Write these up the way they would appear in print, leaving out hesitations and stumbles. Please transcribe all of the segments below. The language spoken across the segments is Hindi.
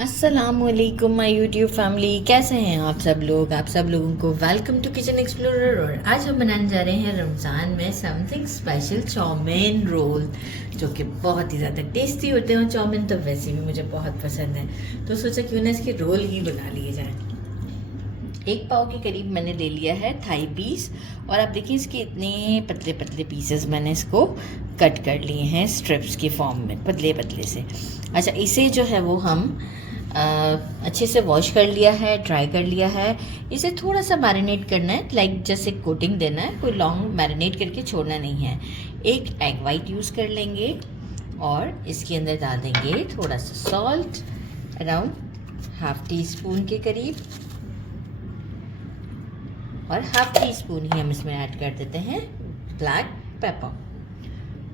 अस्सलामुअलैकुम माय यूट्यूब फैमिली, कैसे हैं आप सब लोग। आप सब लोगों को वेलकम टू किचन एक्सप्लोरर। और आज हम बनाने जा रहे हैं रमज़ान में समथिंग स्पेशल, चाउमीन रोल, जो कि बहुत ही ज़्यादा टेस्टी होते हैं। और चाउमीन तो वैसे भी मुझे बहुत पसंद है, तो सोचा क्यों ना इसके रोल ही बना लिए जाए। 1 पाव के करीब मैंने ले लिया है थाई पीस। और आप देखिए इसके इतने पतले पतले पीसेस मैंने इसको कट कर लिए हैं स्ट्रिप्स के फॉर्म में, पतले पतले से। अच्छा, इसे जो है वो हम अच्छे से वॉश कर लिया है, ड्राई कर लिया है। इसे थोड़ा सा मैरिनेट करना है, लाइक जैसे कोटिंग देना है, कोई लॉन्ग मैरिनेट करके छोड़ना नहीं है। 1 एग वाइट यूज़ कर लेंगे और इसके अंदर डाल देंगे थोड़ा सा सॉल्ट, अराउंड ½ टीस्पून के करीब, और ½ टीस्पून ही हम इसमें ऐड कर देते हैं ब्लैक पेपर।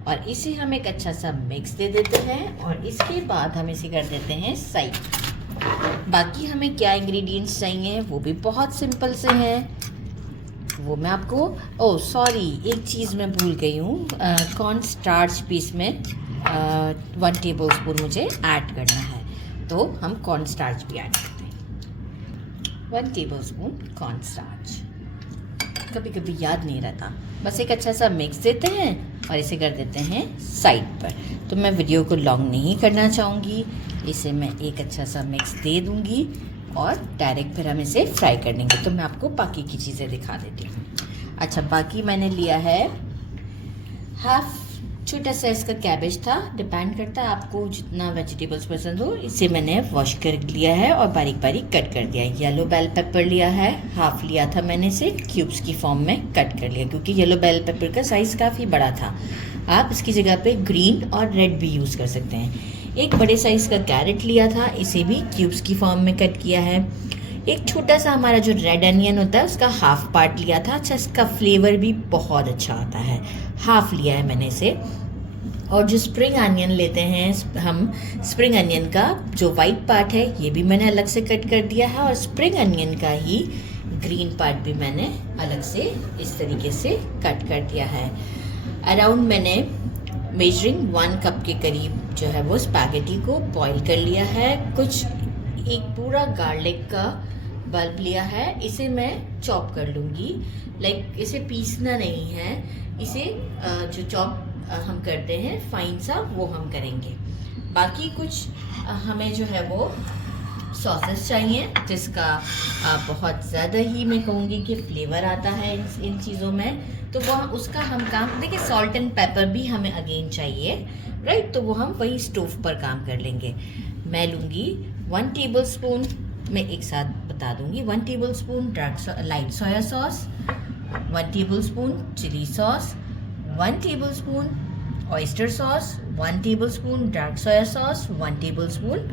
और इसे हम एक अच्छा सा मिक्स दे देते हैं। और इसके बाद हम इसे कर देते हैं साइड। बाकी हमें क्या इंग्रेडिएंट्स चाहिए वो भी बहुत सिंपल से हैं, वो मैं आपको एक चीज़ मैं भूल गई हूँ। कॉर्न स्टार्च भी इसमें 1 टेबल स्पून मुझे ऐड करना है, तो हम कॉर्न स्टार्च भी ऐड करते हैं। 1 टेबल स्पून कॉर्न स्टार्च, कभी कभी याद नहीं रहता। बस एक अच्छा सा मिक्स देते हैं और इसे कर देते हैं साइड पर। तो मैं वीडियो को लॉन्ग नहीं करना चाहूँगी, इसे मैं एक अच्छा सा मिक्स दे दूँगी और डायरेक्ट फिर हम इसे फ्राई कर लेंगे। तो मैं आपको बाकी की चीज़ें दिखा देती हूँ। अच्छा, बाकी मैंने लिया है हाफ छोटा साइज का कैबेज था, डिपेंड करता है आपको जितना वेजिटेबल्स पसंद हो। इसे मैंने वॉश कर लिया है और बारीक बारीक कट कर दिया है। येलो बेल पेपर लिया है, हाफ लिया था मैंने, इसे क्यूब्स की फॉर्म में कट कर लिया, क्योंकि येलो बेल पेपर का साइज़ काफ़ी बड़ा था। आप इसकी जगह पे ग्रीन और रेड भी यूज़ कर सकते हैं। 1 बड़े साइज़ का कैरेट लिया था, इसे भी क्यूब्स की फॉर्म में कट किया है। एक छोटा सा हमारा जो रेड अनियन होता है उसका हाफ पार्ट लिया था। अच्छा, इसका फ्लेवर भी बहुत अच्छा आता है, हाफ लिया है मैंने इसे। और जो स्प्रिंग अनियन लेते हैं हम, स्प्रिंग अनियन का जो वाइट पार्ट है ये भी मैंने अलग से कट कर दिया है। और स्प्रिंग अनियन का ही ग्रीन पार्ट भी मैंने अलग से इस तरीके से कट कर दिया है। अराउंड मैंने मेजरिंग 1 कप के करीब जो है वो स्पैगेटी को बॉईल कर लिया है। एक पूरा गार्लिक का बल्ब लिया है, इसे मैं चॉप कर लूँगी। लाइक इसे पीसना नहीं है, इसे जो चॉप हम करते हैं फाइन सा वो हम करेंगे। बाकी कुछ हमें जो है वो सॉसेस चाहिए, जिसका बहुत ज़्यादा ही मैं कहूँगी कि फ्लेवर आता है इन चीज़ों में। तो वह उसका हम काम देखिए, सॉल्ट एंड पेपर भी हमें अगेन चाहिए, राइट। तो वो हम वही स्टोव पर काम कर लेंगे। मैं लूँगी 1 टेबल स्पून, मैं एक साथ बता दूँगी, 1 tablespoon light soya sauce, 1 tablespoon chilli sauce, 1 tablespoon oyster sauce, 1 tablespoon dark soya sauce, 1 tablespoon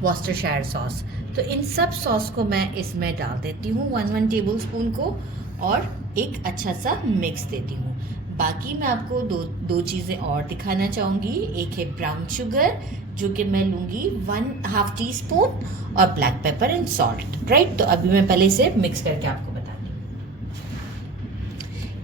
Worcestershire sauce. तो इन सब सॉस को मैं इसमें डाल देती हूँ 1 टेबल स्पून को, और एक अच्छा सा मिक्स देती हूँ। बाकी मैं आपको दो चीज़ें और दिखाना चाहूँगी। एक है ब्राउन शुगर, जो कि मैं लूँगी ½ टीस्पून, और black pepper and salt, right. तो अभी मैं पहले इसे मिक्स करके आपको बताती हूँ।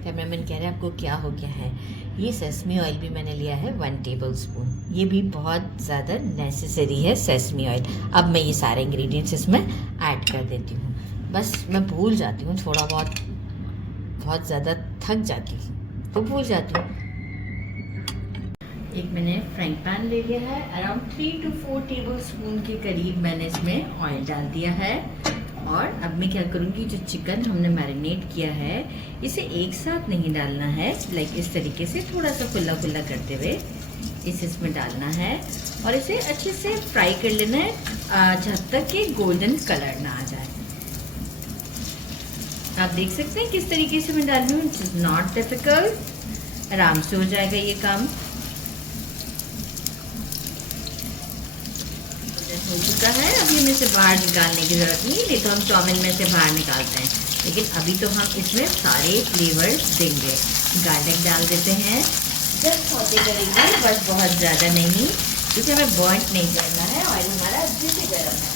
कैमरामैन कह रहे हैं आपको क्या हो गया है। ये सेसमी ऑयल भी मैंने लिया है 1 टेबल स्पून, ये भी बहुत ज़्यादा नेसेसरी है सेसमी ऑयल। अब मैं ये सारे इंग्रेडिएंट्स इसमें ऐड कर देती हूँ। बस मैं भूल जाती हूँ थोड़ा बहुत ज़्यादा थक जाती हूँ तो भूल जाती हूँ। एक मैंने फ्राइंग पैन ले लिया है, अराउंड 3 to 4 टेबल स्पून के करीब मैंने इसमें ऑयल डाल दिया है। और अब मैं क्या करूँगी, जो चिकन हमने मैरिनेट किया है इसे एक साथ नहीं डालना है, लाइक इस तरीके से थोड़ा सा खुला खुला करते हुए इसे इसमें डालना है। और इसे अच्छे से फ्राई कर लेना है जब तक कि गोल्डन कलर ना आ जाए। आप देख सकते हैं किस तरीके से मैं डाल रही हूँ, इट इज़ नॉट डिफिकल्ट, आराम से हो जाएगा ये काम। हो चुका है, अभी हमें इसे बाहर निकालने की ज़रूरत नहीं तो हम चाउमीन में से बाहर निकालते हैं, लेकिन अभी तो हम इसमें सारे फ्लेवर्स देंगे। गार्लिक डाल देते हैं, जस्ट सौते करेंगे, बस बहुत ज़्यादा नहीं, क्योंकि हमें बॉइंट नहीं करना है, ऑयल हमारा अच्छे से गर्म है।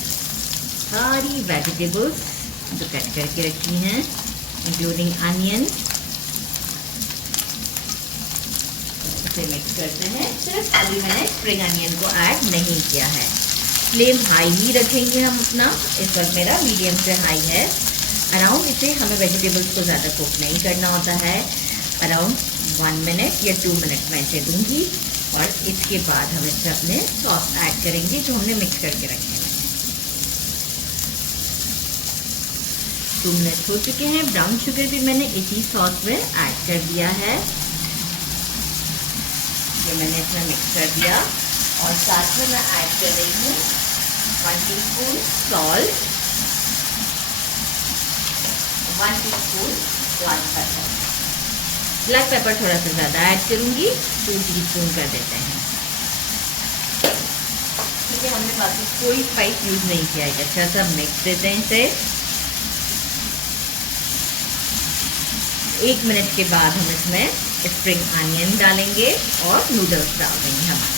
सारी वेजिटेबल्स जो कट करके रखी हैं, इंक्लूडिंग अनियन, इसे मिक्स करते हैं। सिर्फ अभी मैंने स्प्रिंग अनियन को ऐड नहीं किया है। फ्लेम हाई ही रखेंगे हम अपना। इस वक्त मेरा मीडियम से हाई है। अराउंड इसे हमें वेजिटेबल्स को ज़्यादा कुक नहीं करना होता है। अराउंड 1 मिनट या 2 मिनट मैं इसे दूँगी और इसके बाद हम इसमें अपने सॉस ऐड करेंगे जो हमने मिक्स करके रखे हैं। 2 मिनट हो चुके हैं। ब्राउन शुगर भी मैंने इसी सॉस में ऐड कर दिया है। ये मैंने इसमें मिक्स कर दिया और साथ में मैं ऐड कर रही हूँ 1 teaspoon salt, 1 teaspoon black pepper. Black pepper थोड़ा सा ज़्यादा ऐड करूँगी, 2 टीस्पून कर देते हैं। ठीक है, हमने बाकी कोई स्पाइस यूज़ नहीं किया है। अच्छा सा मिक्स देते हैं इसे। 1 मिनट के बाद हम इसमें स्प्रिंग अनियन डालेंगे और नूडल्स डाल देंगे हमारे।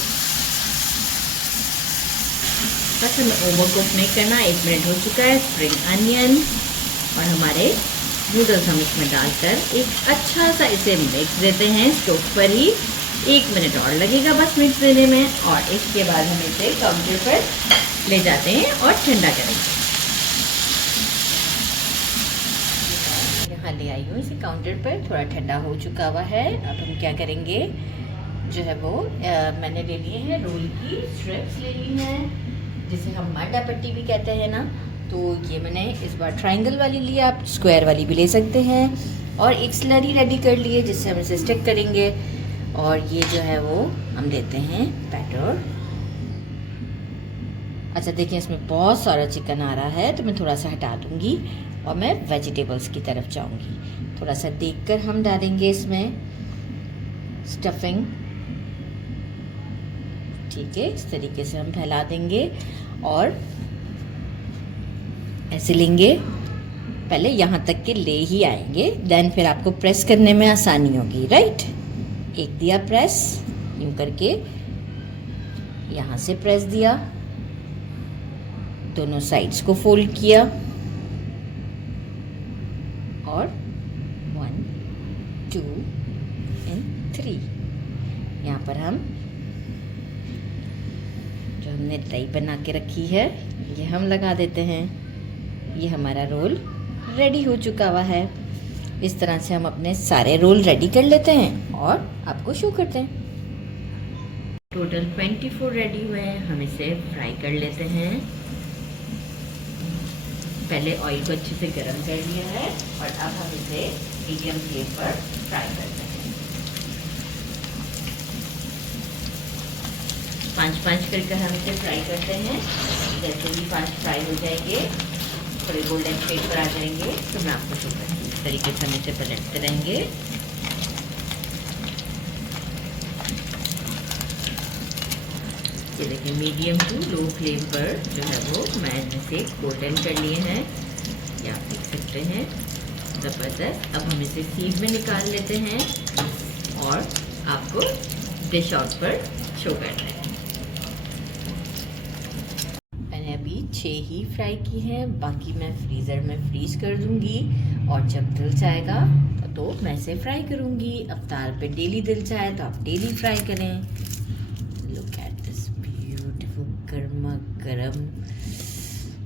बस हमें ओवर कुक नहीं करना। 1 मिनट हो चुका है। स्प्रिंग अनियन और हमारे नूडल्स हम इसमें डालकर एक अच्छा सा इसे मिक्स देते हैं स्टोव पर ही। 1 मिनट और लगेगा बस मिक्स देने में और इसके बाद हम इसे काउंटर पर ले जाते हैं और ठंडा करेंगे। यहाँ ले आई हूँ इसे काउंटर पर, थोड़ा ठंडा हो चुका हुआ है। अब हम क्या करेंगे, जो है वो मैंने ले लिए हैं रोल की स्ट्रिप्स ले ली हैं, जिसे हम मांडा पट्टी भी कहते हैं ना। तो ये मैंने इस बार ट्रायंगल वाली ली, आप स्क्वायर वाली भी ले सकते हैं। और एक स्लरी रेडी कर लिए जिससे हम इसे स्टिक करेंगे। और ये जो है वो हम देते हैं बैटर। अच्छा देखिए, इसमें बहुत सारा चिकन आ रहा है तो मैं थोड़ा सा हटा दूंगी और मैं वेजिटेबल्स की तरफ जाऊंगी। थोड़ा सा देखकर हम डालेंगे इसमें स्टफिंग। ठीक है, इस तरीके से हम फैला देंगे और ऐसे लेंगे। पहले यहाँ तक के ले ही आएंगे, देन फिर आपको प्रेस करने में आसानी होगी। राइट, एक दिया प्रेस, यूं करके यहाँ से प्रेस दिया, दोनों साइड्स को फोल्ड किया और 1 2 and 3 यहाँ पर हम जो हमने तई बना के रखी है ये हम लगा देते हैं। ये हमारा रोल रेडी हो चुका हुआ है। इस तरह से हम अपने सारे रोल रेडी कर लेते हैं और आपको शो करते हैं। टोटल 24 रेडी हुए हैं। हम इसे फ्राई कर लेते हैं। पहले ऑयल को अच्छे से गर्म कर लिया है और अब हम इसे मीडियम फ्लेम पर फ्राई करते हैं। 5-5 करके हम इसे फ्राई करते हैं। जैसे ही 5 फ्राई हो जाएंगे, थोड़े गोल्डन शेड पर आ जाएंगे तो मैं आपको शो करूँगी। इस तरीके से हम इसे पलटते रहेंगे। ये देखिए, मीडियम टू लो फ्लेम पर जो है वो मैंने इसे गोल्डन कर लिए हैं, ये आप देख सकते हैं। ज़बरदस्त। अब हम इसे सीध में निकाल लेते हैं और आपको डिश आउट पर शो करते हैं। मैंने अभी 6 ही फ्राई की हैं, बाकी मैं फ्रीज़र में फ्रीज कर दूंगी और जब दिल चाहेगा तो मैं इसे फ्राई करूंगी। अवतार पे डेली दिल चाहे तो आप डेली फ्राई करें। लुक एट दिस ब्यूटीफुल गर्मा गर्म,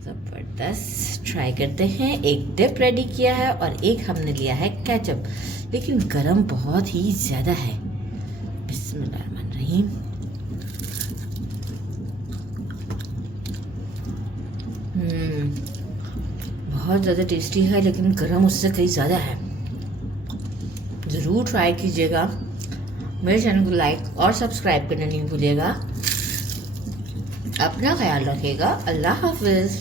ज़बरदस्त। ट्राई करते हैं। एक डिप रेडी किया है और एक हमने लिया है केचप, लेकिन गरम बहुत ही ज़्यादा है। बिस्मिल्लाहिर्रहमानिर्रहीम। बहुत ज़्यादा टेस्टी है, लेकिन गरम उससे कहीं ज़्यादा है। ज़रूर ट्राई कीजिएगा। मेरे चैनल को लाइक और सब्सक्राइब करना नहीं भूलिएगा। अपना ख्याल रखिएगा। अल्लाह हाफिज़।